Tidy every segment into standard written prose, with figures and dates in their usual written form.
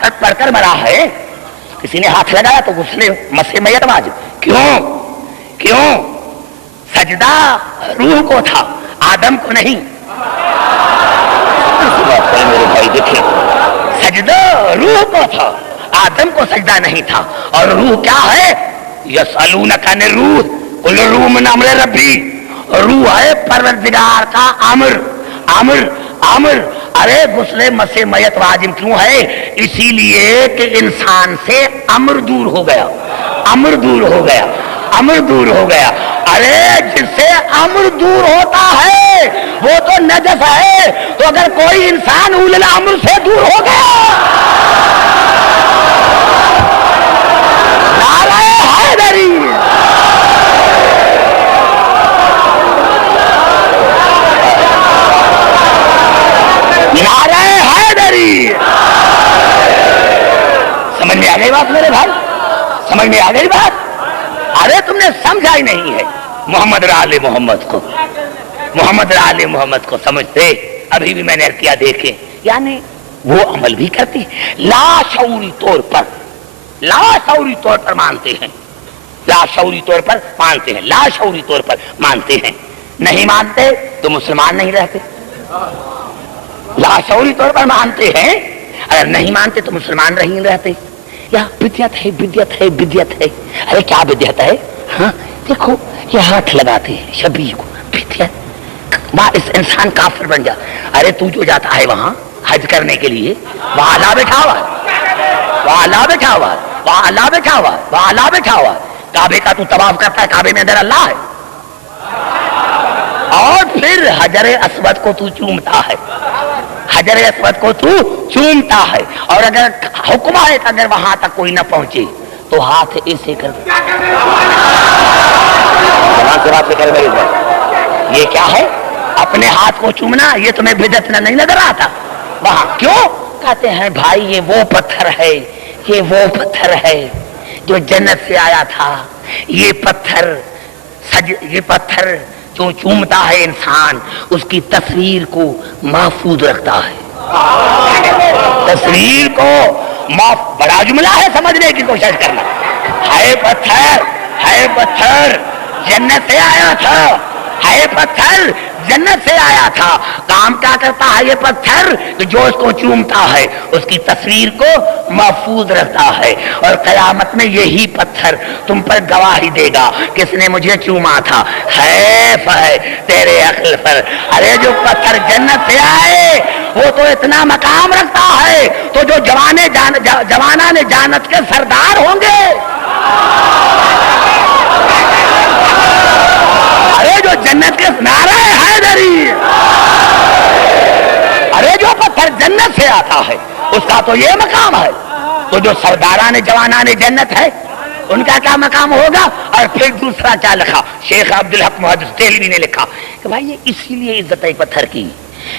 پر پڑھ کر مرا ہے. کسی نے ہاتھ لگایا تو غسل مسح میت واجب. کیوں؟ سجدہ روح کو تھا، آدم کو نہیں. میرے بھائی دیکھیں، سجدہ روح کو تھا، آدم کو سجدہ نہیں تھا. اور روح کیا ہے؟ یسألونک عن الروح قل الروح من امر ربی. روح ہے پروردگار کا امر. ارے غسل مسح میت واجب کیوں ہے؟ اسی لیے کہ انسان سے امر دور ہو گیا. ارے جس سے امر دور ہوتا ہے وہ تو نجس ہے. تو اگر کوئی انسان اولل الامر سے دور ہو گیا، نعرہ حیدری، نعرہ حیدری. سمجھ میں آ گئی بات میرے بھائی؟ سمجھ میں آ گئی بات؟ ارے تم نے سمجھا ہی نہیں ہے. محمد محمد کو سمجھتے. ابھی بھی میں نے کیا دیکھیں، یعنی وہ عمل بھی کرتی لاشعوری طور پر مانتے ہیں. لاشعوری طور پر مانتے ہیں. نہیں مانتے تو مسلمان نہیں رہتے. لاشعوری طور پر مانتے ہیں، اگر نہیں مانتے تو مسلمان نہیں رہتے. یا بدعت ہے. ارے کیا بدعت ہے؟ ہاں دیکھو، یہ ہاتھ لگاتے ہیں شبیہ کو، بدعت. اس انسان کافر بن جا. ارے تو جو جاتا ہے وہاں حج کرنے کے لیے، وہاں اللہ بیٹھا ہوا. کعبے کا تو طواف کرتا ہے، کعبے میں اندر اللہ ہے. اور پھر حجر اسود کو تو چومتا ہے. اور اگر حکم ہے کہ اگر وہاں تک کوئی نہ پہنچے تو ہاتھ ایسے کر دے. یہ کیا ہے؟ اپنے ہاتھ کو چومنا. یہ تمہیں بدعت نہیں نظر آتا وہاں؟ کیوں؟ کہتے ہیں بھائی یہ وہ پتھر ہے جو جنت سے آیا تھا. یہ پتھر جو چومتا ہے انسان، اس کی تصویر کو محفوظ رکھتا ہے. تصویر کو بڑا جملہ ہے، سمجھنے کی کوشش کرنا. ہے پتھر جنت سے آیا تھا. کام کیا کرتا ہے یہ پتھر؟ جو اس کو چومتا ہے اس کی تصویر کو محفوظ رکھتا ہے. اور قیامت میں یہی پتھر تم پر گواہی دے گا، کس نے مجھے چوما تھا. حیف ہے تیرے عقل پر. ارے جو پتھر جنت سے آئے وہ تو اتنا مقام رکھتا ہے تو جو جوانان جانت کے سردار ہوں گے. ارے جو جنت کے نعرہ حیدری. ارے جو پتھر جنت سے آتا ہے اس کا تو یہ مقام ہے. تو جو سرداران جوانان جنت ہے ان کا کیا مقام ہوگا؟ اور پھر دوسرا کیا لکھا شیخ عبدالحق محدث دہلوی نے لکھا کہ بھائی یہ اسی لیے عزت ہے پتھر کی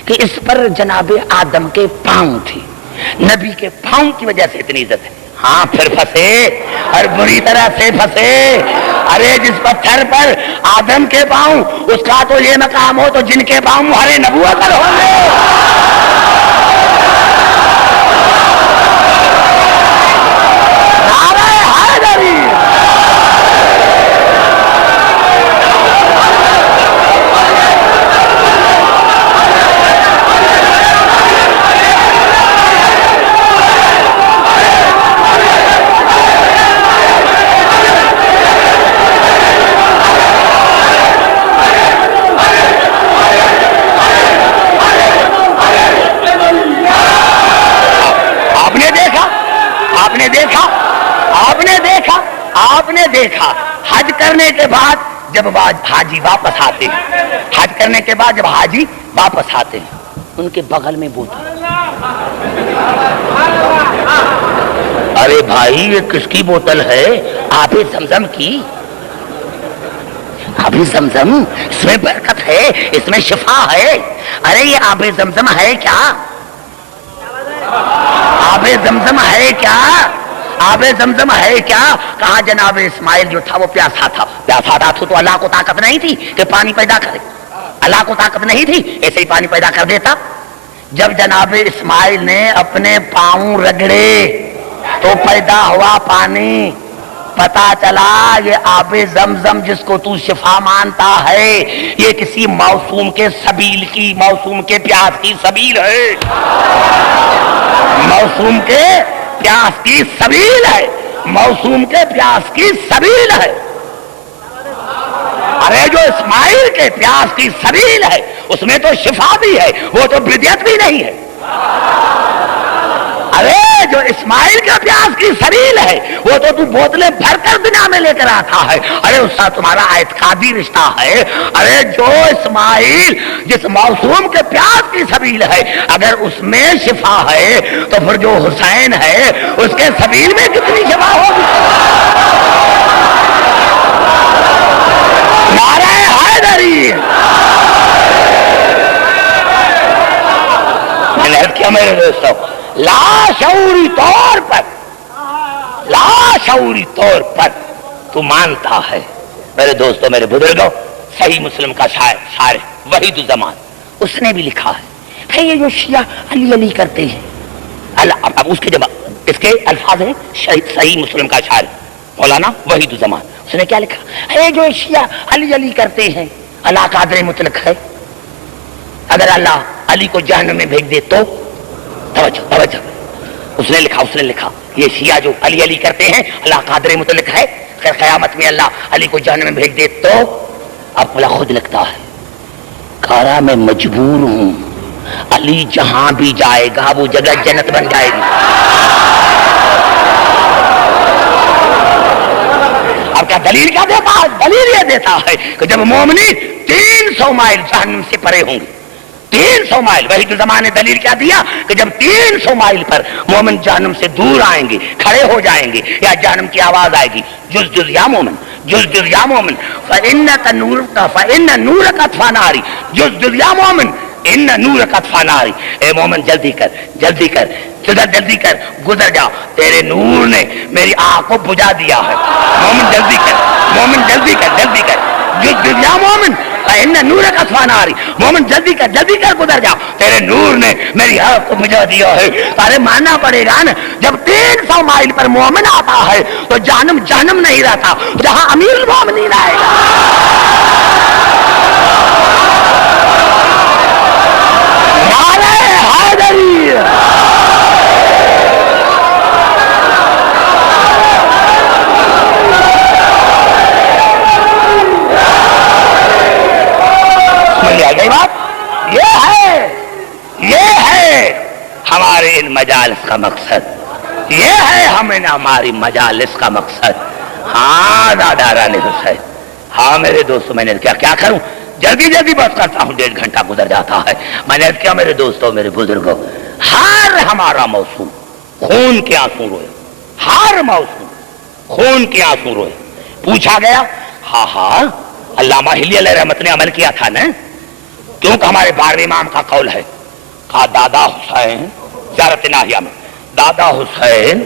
کہ اس پر جناب آدم کے پاؤں تھے، نبی کے پاؤں کی وجہ سے اتنی عزت ہے. ہاں پھر پھنسے اور بری طرح سے پھنسے. ارے جس پتھر پر آدم کے پاؤں، اس کا تو یہ مقام ہو تو جن کے پاؤں مہر نبوت پر ہوں گے. نعرہ حیدری. آپ نے دیکھا حج کرنے کے بعد جب حاجی واپس آتے ہیں، حج کرنے کے بعد جب حاجی واپس آتے ہیں ان کے بغل میں بوتل. ارے بھائی یہ کس کی بوتل ہے؟ آب زمزم کی. آب زمزم، اس میں برکت ہے، اس میں شفا ہے. ارے یہ آب زمزم ہے کیا؟ آب زمزم ہے کیا؟ آب زمزم ہے کیا؟ کہا جناب اسماعیل جو تھا وہ پیاسا تھا تو اللہ کو طاقت نہیں تھی کہ پانی پیدا کرے. اللہ کو طاقت نہیں تھی ایسے ہی پانی پیدا کر دیتا. جب جناب اسماعیل نے اپنے پاؤں رگڑے تو پیدا ہوا پانی، پتا چلا یہ آب زمزم جس کو تو شفا مانتا ہے یہ کسی معصوم کے سبیل کی، معصوم کے پیاس کی سبیل ہے، معصوم کے پیاس کی سبیل ہے، معصوم کے پیاس کی سبیل ہے۔ ارے جو اسماعیل کے پیاس کی سبیل ہے اس میں تو شفا بھی ہے، وہ تو بدعت بھی نہیں ہے۔ ارے جو اسماعیل کے پیاس کی سبیل ہے وہ تو بوتلیں بھر کر دنیا میں لے کر آتا ہے۔ ارے اس کا تمہارا اعتقادی رشتہ ہے۔ ارے جو اسماعیل جس معصوم کے پیاس کی سبیل ہے اگر اس میں شفا ہے تو پھر جو حسین ہے اس کے سبیل میں کتنی شفا ہوگی؟ نعرہ حیدری! میں نے عرض کیا میرے دوستوں، لاشعوری طور پر تو مانتا ہے میرے دوستوں میرے بزرگوں، صحیح مسلم کا شاعر وحید الزمان اس نے بھی لکھا ہے یہ جو شیعہ علی علی کرتے ہیں، اب اس کے جواب اس کے الفاظ ہیں صحیح مسلم کا شاعر مولانا وحید الزمان، اس نے کیا لکھا ہے؟ جو شیعہ علی علی کرتے ہیں اللہ قادر مطلق ہے، اگر اللہ علی کو جہنم میں بھیج دے تو توجہ اس نے لکھا یہ شیعہ جو علی علی کرتے ہیں اللہ قادر مطلق ہے، خیر قیامت میں اللہ علی کو جہنم میں بھیج دے تو اب بلا خود لگتا ہے کارا میں مجبور ہوں، علی جہاں بھی جائے گا وہ جگہ جنت بن جائے گی۔ اب کیا دلیل کیا دیتا ہے؟ دلیل یہ دیتا ہے کہ جب مومنی 300 مائل جہنم سے پرے ہوں گے، 300 مائل، وحید الزمان نے دلیل کیا دیا کہ جب 300 مائل پر مومن جہنم سے دور آئیں گے، کھڑے ہو جائیں گے، یا جہنم کی آواز آئے گی جز جز یا مومن، جز جز یا مومن، فَإِنَّ نُورَكَ اطْفَىٰ نَارِ، جز جز یا مومن ان نورک اطفیٰ ناری، اے مومن جلدی کر جلدی کر گزر جا، تیرے نور نے میری آنکھ کو بجھا دیا ہے۔ مومن جلدی کر جز جز یا مومن ان نورک اطفیٰ ناری، مومن جلدی کر گزر جا، تیرے نور نے میری آنکھ کو بجھا دیا ہے۔ تارے ماننا پڑے گا نا جب 300 مائل پر مومن آتا ہے تو جہنم نہیں رہتا، جہاں امیر المومنین آئے گا۔ یہ ہے ہمارے ان مجالس کا مقصد، یہ ہے ہماری مجالس کا مقصد۔ ہاں داداران حسین، ہاں میرے دوستوں میں نے کیا کروں، جلدی بات کرتا ہوں، 1.5 گھنٹہ گزر جاتا ہے۔ میں نے کیا میرے دوستوں میرے بزرگوں، ہر ہمارا موسم خون کے آنسو روئے، ہر موسم خون کے آنسو روئے۔ پوچھا گیا ہاں علامہ ہلی علیہ رحمت نے عمل کیا تھا نا، کیونکہ ہمارے 12ویں امام کا قول ہے، کہا دادا حسین زیارت ناہیہ میں، دادا حسین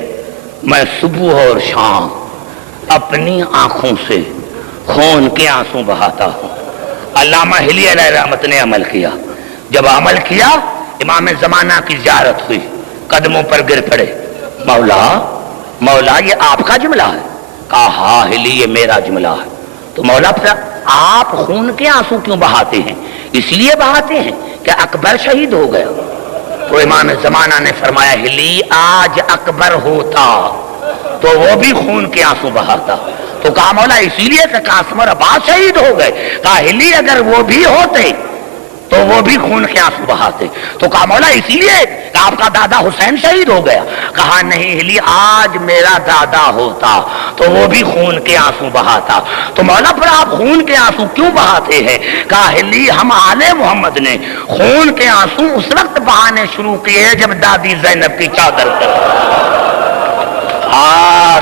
میں صبح اور شام اپنی آنکھوں سے خون کے آنسو بہاتا ہوں۔ علامہ ہلی علیہ رحمت نے عمل کیا، جب عمل کیا امام زمانہ کی زیارت ہوئی، قدموں پر گر پڑے، مولا یہ آپ کا جملہ ہے؟ کہا ہاں ہلی یہ میرا جملہ ہے۔ تو مولا پھر آپ خون کے آنسو کیوں بہاتے ہیں؟ اس لیے بہاتے ہیں کہ اکبر شہید ہو گیا۔ تو امام زمانہ نے فرمایا ہلی آج اکبر ہوتا تو وہ بھی خون کے آنسو بہاتا۔ تو کہا مولا اسی لیے کہ قاسم اور عباس شہید ہو گئے؟ کہا ہلی اگر وہ بھی ہوتے تو وہ بھی خون کے آنسو بہاتے۔ تو کہا مولا اسی لیے کہ آپ کا دادا حسین شہید ہو گیا؟ کہا نہیں ہلی آج میرا دادا ہوتا تو وہ بھی خون کے آنسو بہاتا۔ تو مولا پھر آپ خون کے آنسو کیوں بہاتے ہیں؟ کہا ہلی ہم آل محمد نے خون کے آنسو اس وقت بہانے شروع کیے جب دادی زینب کی چادر پر۔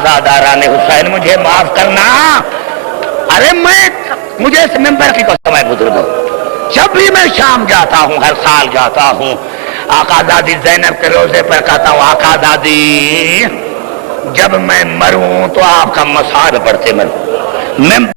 داداران حسین مجھے معاف کرنا، ارے مجھے اس ممبر کی قسم ہے بزرگوں، جب بھی میں شام جاتا ہوں، ہر سال جاتا ہوں، آقا دادی زینب کے روزے پر کہتا ہوں آقا دادی جب میں مروں تو آپ کا مسار پڑھتے مروں۔